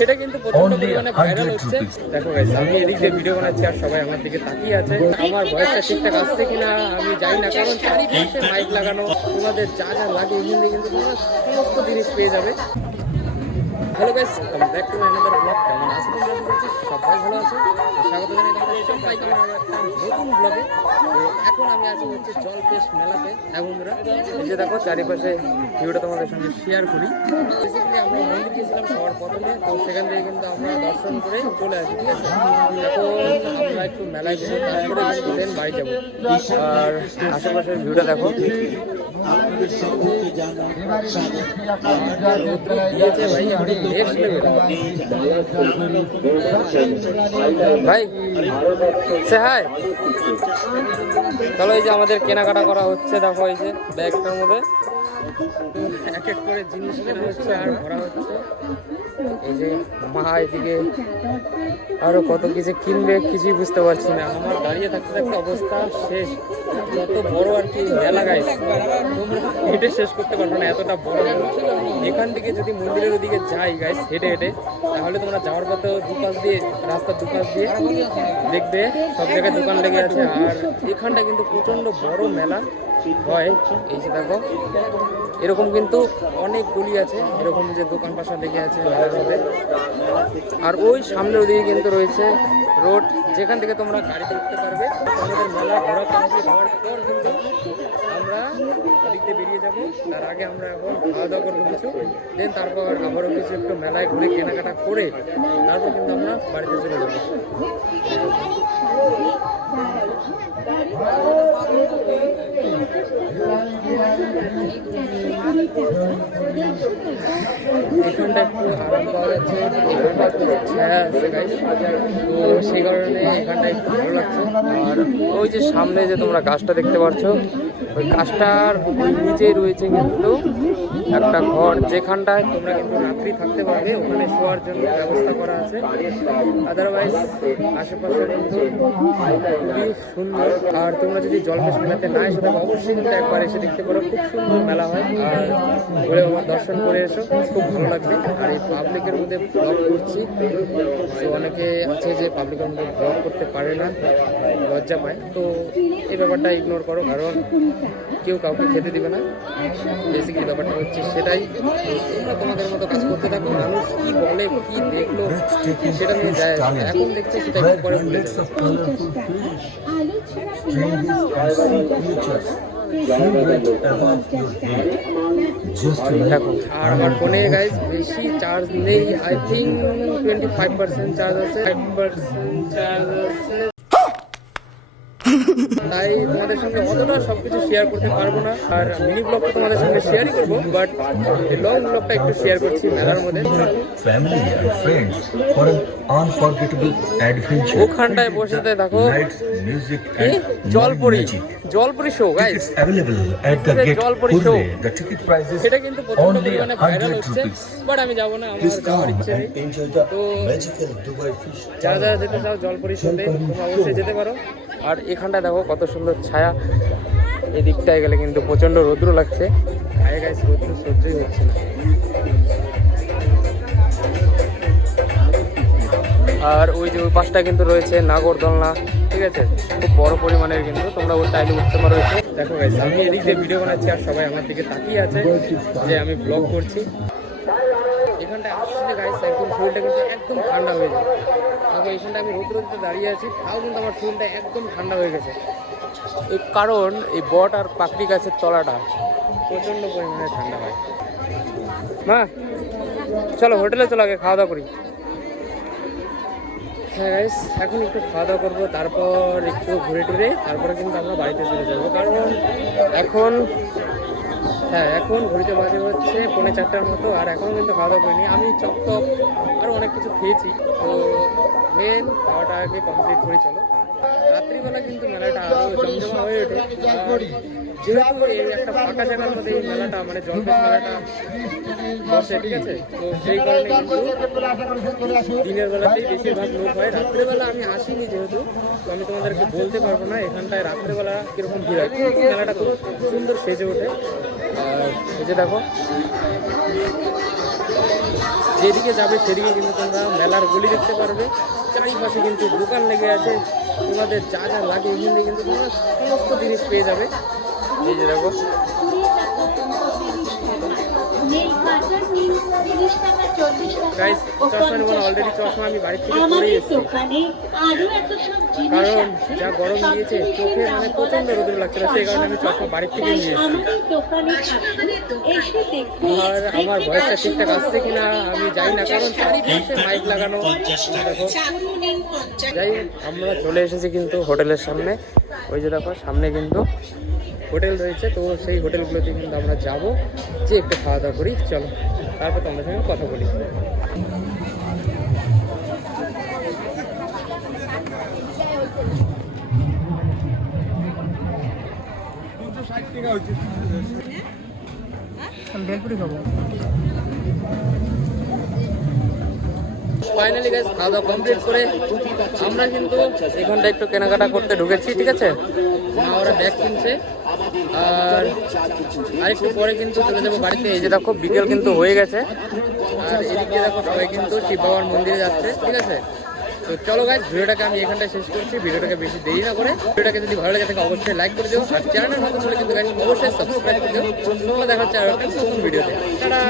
সেটা কিন্তু প্রচন্ড পরিমাণে ভাইরাল হচ্ছে। দেখো গাইস, আমি এদিক দিয়ে ভিডিও বানাচ্ছি আর সবাই আমার দিকে তাকিয়ে আছে। আমার ভয়েসটা ঠিকঠাক আসছে কিনা আমি জানি না, কারণ চারিপাশে মাইক লাগানো। তোমাদের যা যা লাগে এখান থেকে কিন্তু তোমরা সমস্ত জিনিস পেয়ে যাবে। Hello guys, welcome back to my another blog. কেমন আছো তোমরা? সবাই ভালো আছো? স্বাগত জানাই তোমাদের সবাইকে আমার একটা নতুন ব্লগে। তো এখন আমি আছি হচ্ছে জলপেশ মেলাতে। হ্যাঁ বন্ধুরা, এই যে দেখো চারিপাশে ভিডিওটা তোমাদের সঙ্গে শেয়ার করি। বেসিক্যালি আমরা মন্দির গিয়েছিলাম সবার প্রথমে, তো সেখান থেকে কিন্তু আমরা দর্শন করে চলে আসি, ঠিক আছে? এখন আমরা একটু মেলায় ঘুরে তারপরে কিন্তু দেন বাড়ি যাবো। আর আশেপাশের ভিউটা দেখো। দিয়েছে ভাই, আমি নেক্সট লেভেল ভাই। সে হাই, চলো। এই যে আমাদের কেনাকাটা করা হচ্ছে, দেখো এই যে ব্যাগটার মধ্যে এক এক করে জিনিস কেনা হচ্ছে আর ভরা হচ্ছে। এই যে মা এদিকে আরো কত কিছু কিনবে কিছুই বুঝতে পারছি না। আমার দাঁড়িয়ে থাকতে থাকতে অবস্থা শেষ। যত বড় আর কি মেলা গাইস, তোমরা হেঁটে শেষ করতে পারবে না, এতটা বড় মেলা। এখান থেকে যদি মন্দিরের ওদিকে যাই গাইস হেঁটে হেঁটে, তাহলে তোমরা যাওয়ার পথে দুপাশ দিয়ে, রাস্তার দুপাশ দিয়ে দেখবে সব জায়গায় দোকান লেগে আছে। আর এখানটা কিন্তু প্রচন্ড বড় মেলা হয়। এই যে দেখো এরকম কিন্তু অনেক গলি আছে, এরকম যে দোকান পাশা লেগে আছে মেলার মধ্যে। আর ওই সামনে ওদিকে কিন্তু রয়েছে রোড, যেখান থেকে তোমরা গাড়িতে উঠতে পারবে। আমাদের মেলা ঘোরা কমপ্লিট হওয়ার পর কিন্তু আমরা ওদিক দিয়ে বেরিয়ে যাবো। তার আগে আমরা এখন খাওয়া দাওয়া করবো কিছু, দেন তারপর আবারও কিছু একটু মেলায় ঘুরে কেনাকাটা করে তারপর কিন্তু আমরা বাড়িতে চলে যাবো। এখানটা একটু আরাম পাওয়া যাচ্ছে, এখানটা একটু ছায়া আছে গাইস, তো সেই কারণে এখানটা একটু ভালো লাগছে। আর ওই যে সামনে যে তোমরা গাছটা দেখতে পাচ্ছ, ওই গাছটার ওই নিচেই রয়েছে কিন্তু একটা ঘর, যেখানটায় তোমরা কিন্তু রাত্রি থাকতে পারবে। ওখানে শোয়ার জন্য ব্যবস্থা করা আছে। আদারওয়াইজ আশেপাশে কিন্তু খুবই সুন্দর। আর তোমরা যদি জলপেশ মেলাতে না এসে থাকো, অবশ্যই কিন্তু একবার এসে দেখতে পারো, খুব সুন্দর মেলা হয়। আর ঘুরে আমার দর্শন করে এসো, খুব ভালো লাগবে। আর এই পাবলিকের মধ্যে ব্লগ করছি, তো অনেকে আছে যে পাবলিকের মধ্যে ব্লগ করতে পারে না, লজ্জা পায়। তো এই ব্যাপারটা ইগনোর করো, কারণ কেউ কাউকে খেতে দিবে না। বেসিক্যালি ব্যাপারটা হচ্ছে সেটাই। তোমরা তোমাদের মতো কাজ করতে থাকো, মানুষ কি বলে কি দেখলো সেটা নিয়ে যায়, এখন দেখছে সেটা কি করে ভুলে যাবে। দেখো, আর আমার ফোনে গাইজ বেশি চার্জ নেই, আই থিঙ্ক 25% চার্জ আছে, 5% চার্জ আছে। তাই তোমাদের সঙ্গে অতটা সবকিছু শেয়ার করতে পারবো না। আর মিনি ব্লগটা তোমাদের সঙ্গে শেয়ারই করবো, বাট লং ব্লগটা একটু শেয়ার করছি মেলার মধ্যে। ওখানটায় বসে দেখো জলপরি, জলপরি শো গাইস, জলপরি শো। সেটা কিন্তু প্রচন্ড পরিমাণে ভাইরাল হচ্ছে, বাট আমি যাবো না, আমার যাওয়ার ইচ্ছে নেই। তো যারা যারা যেতে চাও জলপরি শোতে তোমরা অবশ্যই যেতে পারো। আর এখানটায় দেখো কত সুন্দর ছায়া, এই দিকটায় গেলে কিন্তু প্রচন্ড রৌদ্র লাগছে, গায়ে গায়ে রৌদ্র সহ্যই হচ্ছে না। আর ওই যে ওই পাশটা কিন্তু রয়েছে নাগরদোলনা, ঠিক আছে? খুব বড় পরিমাণের, কিন্তু তোমরা ওর টাইলে উঠতে পারো। দেখো গাইস, আমি এদিক দিয়ে ভিডিও বানাচ্ছি আর সবাই আমার দিকে তাকিয়ে আছে যে আমি ব্লগ করছি। এখানটায় আসলে গাইস একদম শরীরটা কিন্তু একদম ঠান্ডা হয়ে যায়। দেখো এখানটা আমি রোদ্রতে দাঁড়িয়ে আছি, তাও কিন্তু আমার শরীরটা একদম ঠান্ডা হয়ে গেছে। এই কারণ এই বট আর পাকড়ি গাছের তলাটা প্রচণ্ড পরিমাণে ঠান্ডা হয়। মা চলো হোটেলে চলো, আগে খাওয়া দাওয়া করি। হ্যাঁ গাইস, এখন একটু খাওয়া দাওয়া করবো, তারপর একটু ঘুরে টুরে তারপরে কিন্তু আমরা বাড়িতে চলে যাবো। কারণ এখন ঘুরিতে বাজে হচ্ছে 4:45 মতো, আর এখনও কিন্তু খাওয়া দাওয়া করিনি। আমি চপ টপ আরও অনেক কিছু খেয়েছি, তো মেন খাওয়াটা আগে কমপ্লিট করে চলো। রাত্রিবেলা কিন্তু মেলাটা আরও জমজমা হয়ে ওঠে। আর যেহেতু এই একটা ফাঁকা জায়গার মধ্যে এই মেলাটা, মানে জলপেশ মেলাটা বসে, ঠিক আছে? তো সেই কারণে কিন্তু দিনের বেলাতেই বেশিরভাগ লোক হয়। রাত্রেবেলা আমি আসিনি যেহেতু, তো আমি তোমাদেরকে বলতে পারবো না এখানটায় রাত্রেবেলা কীরকম ভিড় হয়। কিন্তু মেলাটা খুব সুন্দর সেজে ওঠে। আর এই যে দেখো, যেদিকে যাবে সেদিকে কিন্তু তোমরা মেলার গলি দেখতে পারবে। চারিপাশে কিন্তু দোকান লেগে আছে, তোমাদের যা যা লাগে এখান থেকে কিন্তু তোমরা সমস্ত জিনিস পেয়ে যাবে। এই যে দেখো, গাইস চশমা নেবো না, অলরেডি চশমা আমি বাড়ির থেকে পরেই এসেছি, কারণ যা গরম দিয়েছে চোখে মানে প্রচন্ড রোদ লাগছিল, সেই কারণে আমি চশমা বাড়ির থেকে নিয়ে এসেছি। আর আমার ভয়েসটা ঠিকঠাক আসছে কিনা আমি জানি না, কারণ চারিপাশে মাইক লাগানো। দেখো, যাই হোক আমরা চলে এসেছি কিন্তু হোটেলের সামনে। ওই যে দেখো সামনে কিন্তু হোটেল রয়েছে, তো সেই হোটেলগুলোতে কিন্তু আমরা যাবো, যে একটু খাওয়া দাওয়া করি। চলো, তারপর তোমাদের সঙ্গে কথা বলি। ভেলপুরি খাবো। ফাইনালি গাইস খাওয়া দাওয়া কমপ্লিট করে আমরা কিন্তু এখানটা একটু কেনাকাটা করতে ঢুকেছি, ঠিক আছে। মা ওরা ব্যাগ কিনছে, আর আরেকটু পরে কিন্তু চলে যাবো বাড়িতে। এই যে দেখো বিকেল কিন্তু হয়ে গেছে, আর এদিকে দেখো সবাই কিন্তু শিব বাবার মন্দিরে যাচ্ছে, ঠিক আছে। তো চলো গাইস, ভিডিওটাকে আমি এখানটায় শেষ করছি। ভিডিওটাকে বেশি দেরি না করে, ভিডিওটাকে যদি ভালো লাগে থাকে অবশ্যই লাইক করে দিও, আর চ্যানেলের নতুন হলে কিন্তু গাইস অবশ্যই সাবস্ক্রাইব করে দিও। তোমরা দেখা হচ্ছে আর একটা নতুন ভিডিওতে। টাটা।